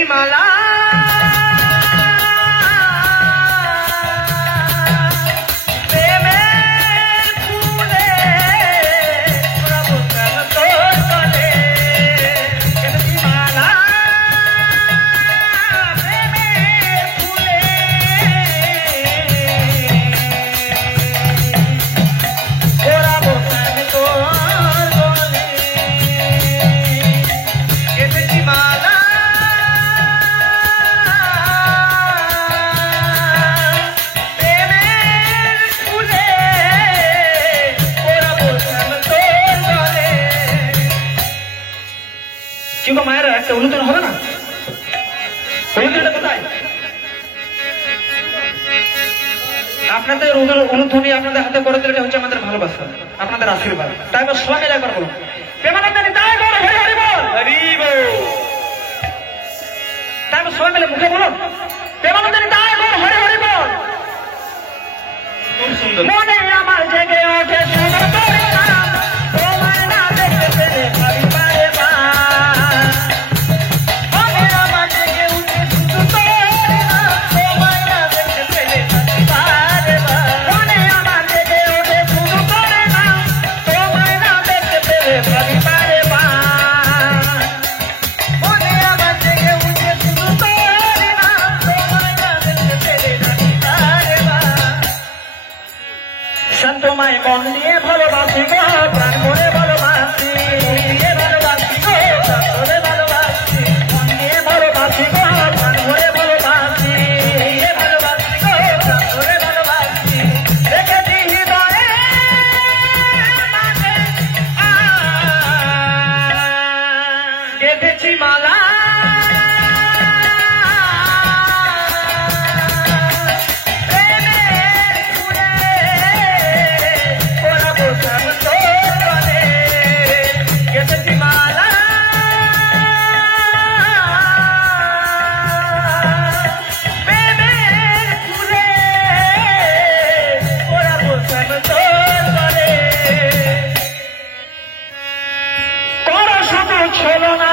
কেটেছি মালা কিংবা মায়েরা একটা অনুদান হবে না? অনুদানটা কোথায়? আপনাদের অনুধ্বনি আপনাদের হাতে করে দিলে হচ্ছে আমাদের ভালোবাসা, আপনাদের আশীর্বাদ। তাই এবার সবাই মিলে একবার বলুন প্রেমানন্দিনী তাই বল হরি হরি বল হরি বল। তাই এবার সবাই মিলে মুখে বলুন প্রেমানন্দিনী তাই বল হরি হরি বল। খুব সুন্দর। মনে আমার জেগে ওঠে সুন্দর করে নাম, তোমায় না দেখতে পেলে ভাবি পারে মা। তোমায় মন দিয়ে ভালোবাসি গো, প্রাণ করে ভালোবাসি, ভালোবাসি গো, প্রাণ করে ভালোবাসি, মন দিয়ে ভালোবাসি গো, প্রাণ করে ভালোবাসি, ভালোবাসি গো, প্রাণ করে ভালোবাসি। দেখেছি হৃদয়ে গেঁথেছি মালা, ছিল না